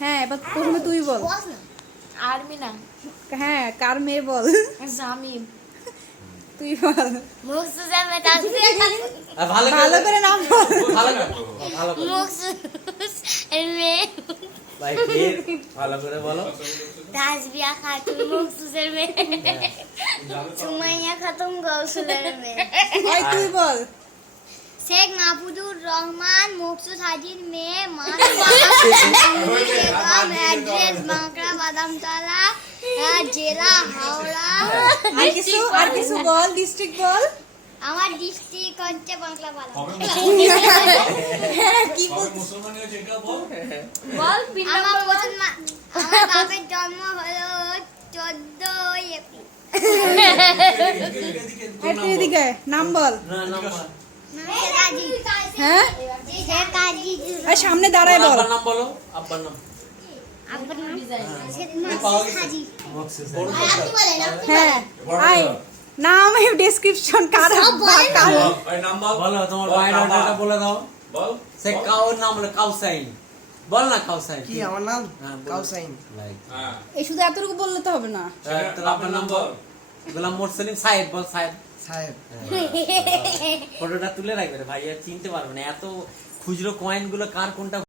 হ্যাঁ এবার প্রথমে তুই বল। আরমিনা। হ্যাঁ কার মেয়ে বল। জামিম। তুই বল। মুকসুজামে তাসবিয়া। ভালো করে নাম বল। মুকসুস এর মেয়ে ভাই ভালো করে বলো। তাসবিয়া খাতুন মুকসুসের মেয়ে। সুমাইয়া খাতুন গৌসুলের মেয়ে। ভাই তুই বল। শেখ মাহফুজুর রহমান মুকসুদ হাজির মেয়ে অ্যাড্রেস বাঁকড়া বাদামতলা জেলা হাওড়া। আর কিছু বল, ডিস্ট্রিক্ট বল। আমার ডিস্ট্রিক্ট হচ্ছে বাঁকড়া বাদামতলা। কি বল? আমার বাপের জন্ম হলো 14 এপ্রিল। তুই এদিকে নাম বল। হ্যাঁ আর সামনে দাঁড়ায় বল। আব্বার নাম বলো। আব্বার নাম। হ্যাঁ আই নাম ডেসক্রিপশন কার বলো তোমার বায়োডাটা বলে দাও। বল সে কাউর নাম হলো কাউসাইন। বল না কাউসাইন কি আমার নাম কাউসাইন। এই শুধু এতটুকু বললে তো হবে না। তোর আপনার নাম বল। গোলাম মোরসেলিম সাহেব বল। সাহেব সাহেব ফটোটা তুলে রাখবে ভাই, আর চিনতে পারবে না এত খুচরো কয়েন গুলো কার কোনটা।